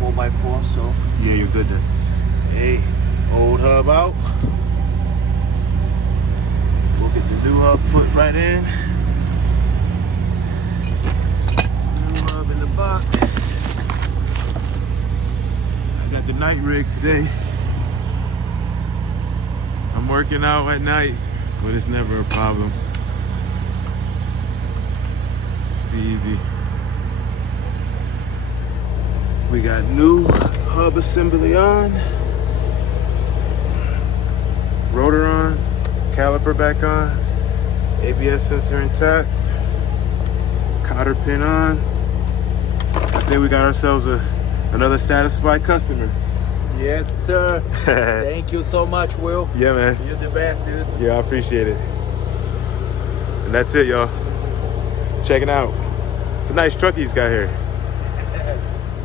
4x4, so. Yeah, you're good then. Hey, old hub out. We'll get the new hub put right in. New hub in the box. I got the night rig today. I'm working out at night, but it's never a problem. It's easy. We got new hub assembly on. Rotor on. Caliper back on. ABS sensor intact. Cotter pin on. I think we got ourselves another satisfied customer. Yes, sir. Thank you so much, Will. Yeah, man. You're the best, dude. Yeah, I appreciate it. And that's it, y'all. Checking out. It's a nice truck he's got here.